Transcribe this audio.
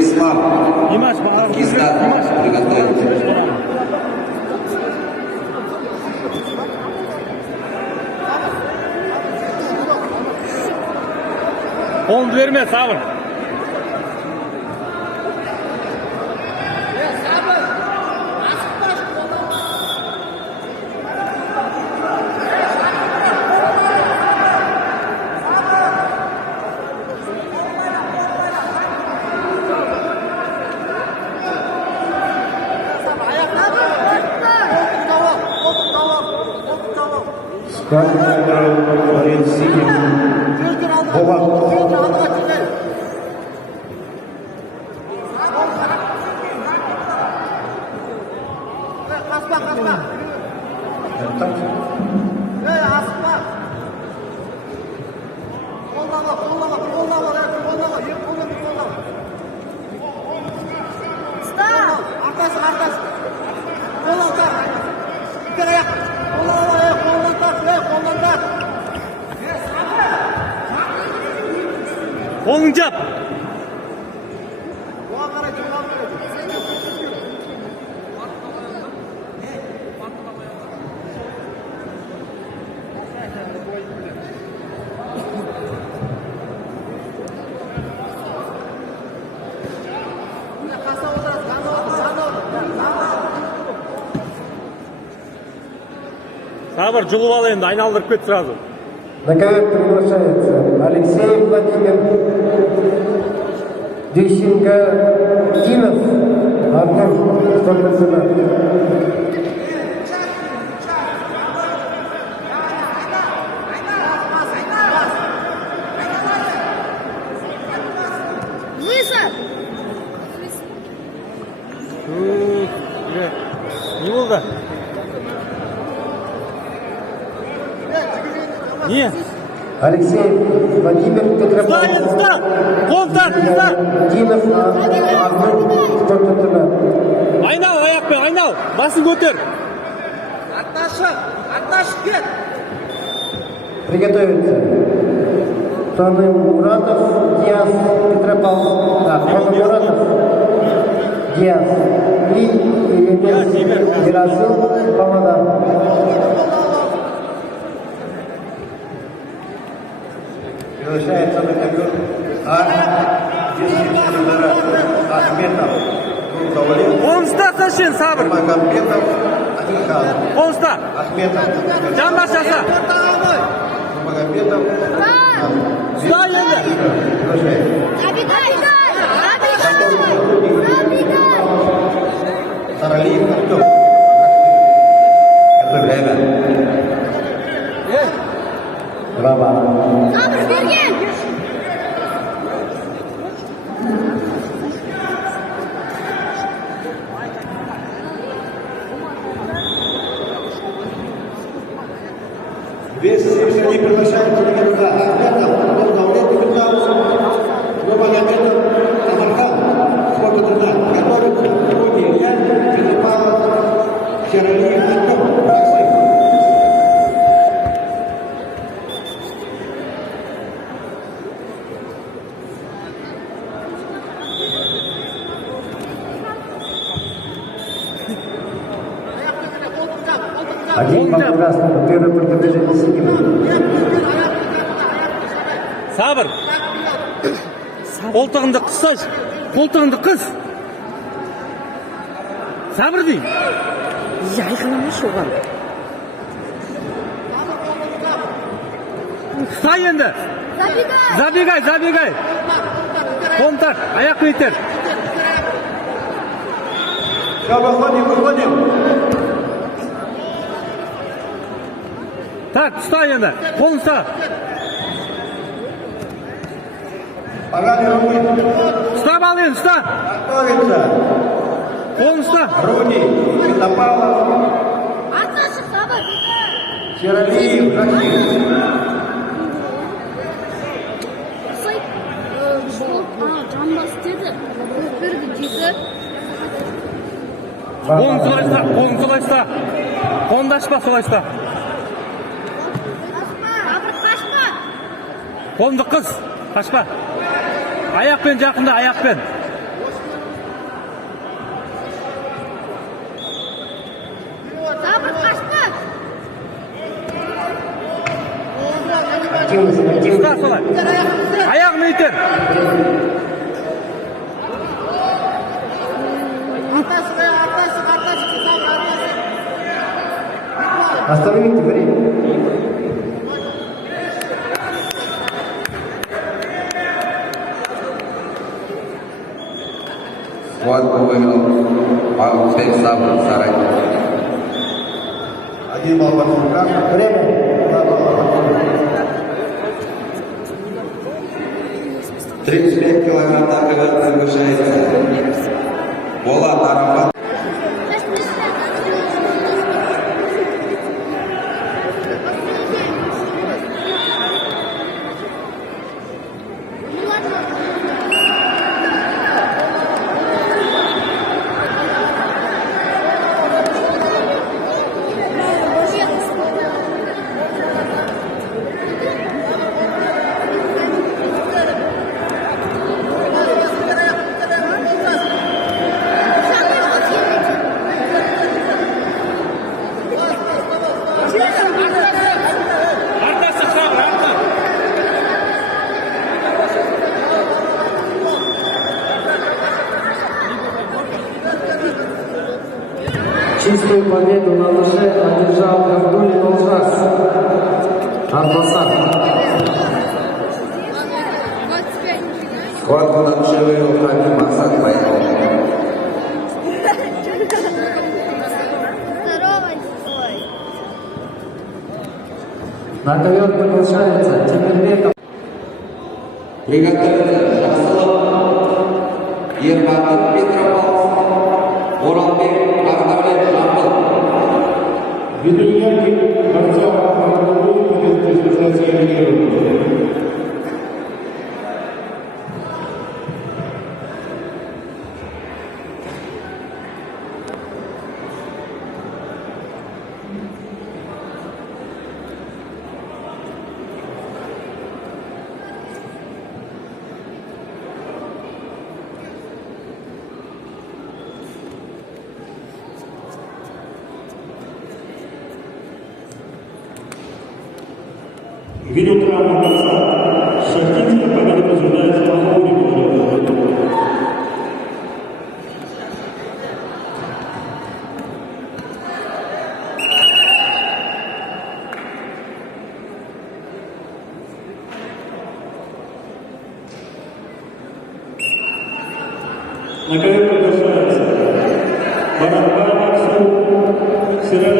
Ислам. Димаш, Димаш. Приготовиться. Қолыңды берме, Сабыр. Қолың жап. Сабыр, жұлып ал енді, айналдырып кет сразу. На ковер приглашается Алексей Владимир Дещенко-Динов, Артур, Столбецина. Не болды? Не? Алексей Владимир Петропавлович. Динов, Артур, Столбецина. Айнал, аяқпен, айнал. Басын көтер. Арташев кет. Приготовиться. Тоны Муратов, Диас, Петропавлович. Тоны Муратов, Диас. И Ерасыл, Павлодар. Приглашается на ковер Ахметов. Қолыңызда сашен, Сабыр. Магомедов Алихан. Қолыңызда. Ахметов. Жанбас жаса. Магомедов. Ұста енді. Саралиев Артур. Готовляем. Браво. Весь не приглашается на ковер Ахметов. Давлет Петрович. Магомедов Амархан. Сколько труда. Готовится. Илья Петропавлов. Сералиев Артур. Максим. Один по красному. Первое предупреждение Сигина. Сабыр. Қолтығыңды қысай. Қолтығыңды қыс. Сабыр дей. Айқынамаш оған. Қысай енді. Забегай. Қолын тар, аяқ бетер. Все, выходим. Так, ұста енді. Қолын ұста. Погнали, Руни. Ұста бал енді, ұста. Готовится. Қолын ұста. Руни. Петропавлов. Сералиев Рахим. Жанбас деді. Көтерді деді. Қолын солай ұста. Қолыңды ашпа, солай ұста. Қолыңды қыс. Қашпа. Ayakpen жақында, ayakpen. Sabır kaçma. Активность. Usta солай. Ayağını iter. Остановите время. Схватку выиграл Павел Сабр, Сарай. Один балл Батурка. Время. Два балла Батурка. 35 километров завершается. Болат Арафат. Arkası sağ, arka. Чистую победу на лыже одержал Габдуллин Олжас. Арбасан. 25. Схватку на лыже выиграл Хаким Асад, Байкал. Здоровый свой. На ковер приглашается Тимирбеков. Приготовиться Жақсылық, Ербатын Петропавловск, Оралбек Ардавлет Жамбыл. Ведуньяки борцов Ахмадуллу будет присуждаться Ильину. Ввиду травмы борца, Шахтинская победа присуждается Махмуду Георгию. На ковер приглашается Барабан Аксу, Сират